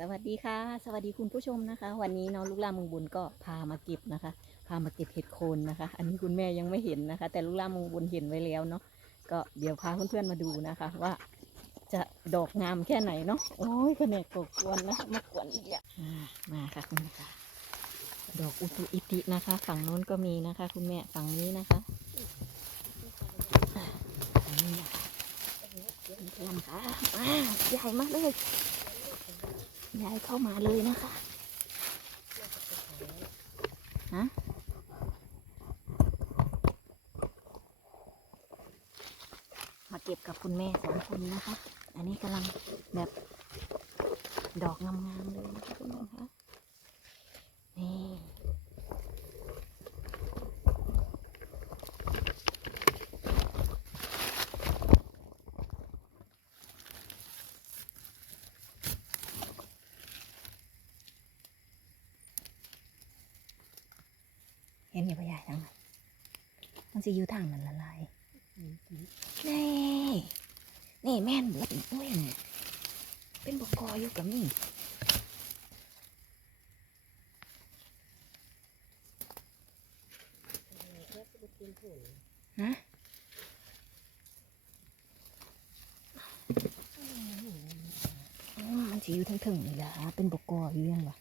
สวัสดีค่ะ สวัสดีคุณผู้ชมนะคะ วันนี้น้องลูกลามงบุญก็พามาเก็บนะคะ พามาเก็บเห็ดโคนนะคะ อันนี้คุณแม่ยังไม่เห็นนะคะ แต่ลูกลามงบุญเห็นไว้แล้วเนาะก็เดี๋ยวพาเพื่อนๆมาดูนะคะ ว่า จะดอกงามแค่ไหนเนาะโอ้ยคะแนนกกวนนะมากวนอีกแล้วอ่ามาค่ะคุณค่ะดอกอุตุอิตินะคะ ฝั่งโน้นก็มีนะคะ คุณแม่ฝั่งนี้นะคะนี้นะคะลำค่ะใหญ่มากเลย ย้ายเข้ามาเลยนะคะฮะมาเก็บกับคุณแม่สองคนนะคะ อันนี้กำลังแบบดอกงามๆเลยนะคะคุณแม่คะ เห็นอยู่ปะยายทั้งนั้นมันจะอยู่ทางมันละลายนี่นี่แม่นเบิดโอ้ยนี่เป็นบกกออยู่กับนี่ฮะอ๋อมันจะอยู่ทั้งถึงนี่แหละเป็นบกกออยู่ยังวะ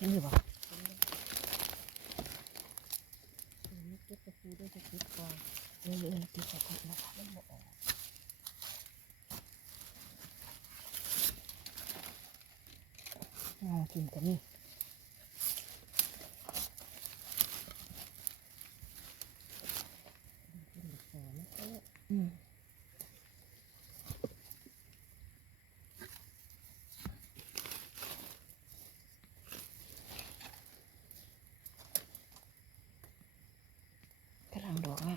เห็นอยู่ปะเออเออติดใส่ถุงนะคะไม่บอกเอากินกันนี่อืมกำลังดอกอะ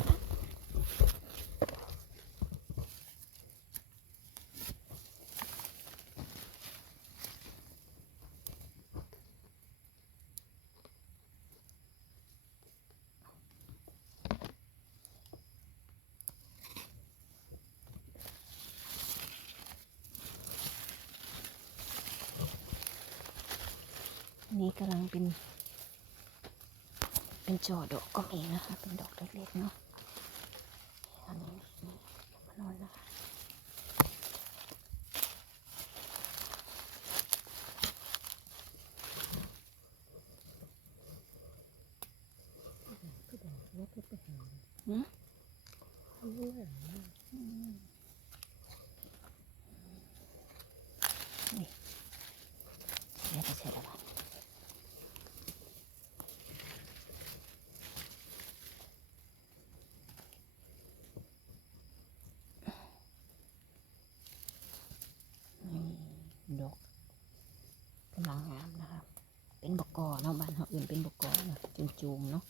นะคะอันนี้กำลังเป็น เป็นจอดอกก็มีนะคะ เป็นดอกเล็กๆเนาะอันนี้นี่มานอนนะคะหืมอืมนี่เดี๋ยวจะเสร็จแล้ว นี่ดอกกำลังงามนะครับ เป็นบกกอ เนาะบ้านเขาอื่นเป็นบกกอนะจุ่มจุมๆเนาะ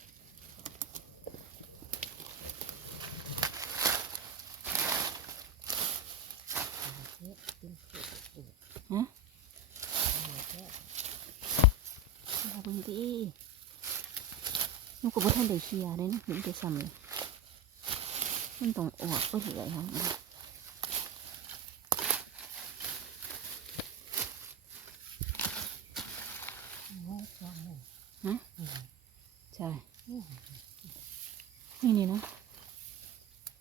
ฮะบางดิมันก็บ่ทันได้เคลียร์เลยนะเห็นแต่ซ้ำเลยมันต้องออกไปเลยครับ ใช่นี่นี่เนาะ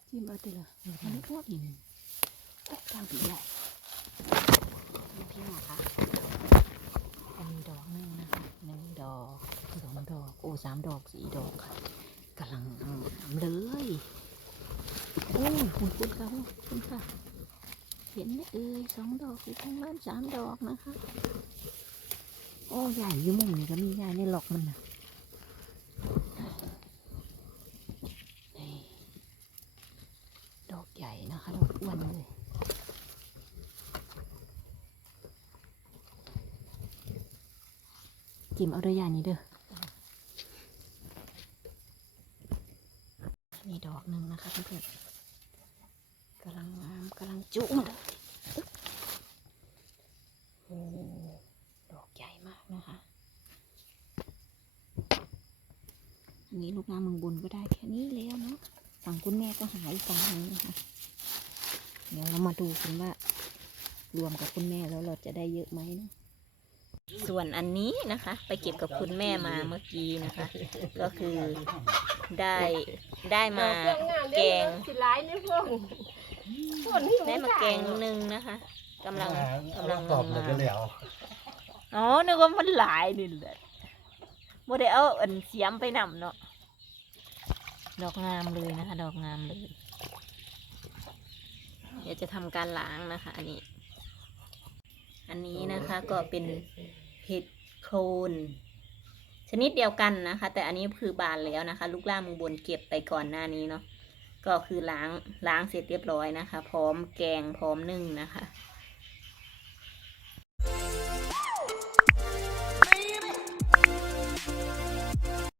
จิ้มเอาแต่ละอันนี้พวกนี่นี่โอ้กลางปีใหญ่นี่พี่น้องคะอันนี้ดอกหนึงนะคะหนึ่งดอกสองดอกโอ้สามดอกสี่ดอกค่ะกำลังงามเลยโอ้ยคุณคุณค่ะคุณค่ะ เห็นไหมเอ่ยสองดอกอยู่ข้างล่างสามดอกนะคะ โอ้ใหญ่ยุ่มุมนี่ก็มีใหญ่ในหลอกมันนะดอกใหญ่นะคะดอกอ้วนเลยจิ้มเอาด้วยยานี้เด้อนี่ดอกหนึ่งนะคะเพื่อนๆกำลังงามกำลังจุ่มเลยอึ๊บโอ้ดอกใหญ่มากนะคะ อันนี้ลูกน้ำเมืองบนก็ได้แค่นี้แล้วเนาะฝั่งคุณแม่ก็หายฝั่งหนึงนะคะ เดี๋ยวเรามาดูกันว่ารวมกับคุณแม่แล้วเราจะได้เยอะไหมเนาะส่วนอันนี้นะคะ ไปเก็บกับคุณแม่มาเมื่อกี้นะคะ ก็คือได้ได้มาแกงสิร้ายนี่พวกพวกนี้ได้มาแกงหนึ่งนะคะกำลังกำลังตอบเลยก็แล้วอ๋อนึกว่ามันหลายนี่แหละ โมได้เอาอันเสียมไปนำเนาะดอกงามเลยนะคะ ดอกงามเลย เดี๋ยวจะทำการล้างนะคะ อันนี้ อันนี้นะคะก็เป็นเห็ดโคลนชนิดเดียวกันนะคะ แต่อันนี้คือบานแล้วนะคะ ลูกล่างมือบนเก็บไปก่อนหน้านี้เนาะก็คือล้างล้างเสร็จเรียบร้อยนะคะ พร้อมแกงพร้อมนึ่งนะคะ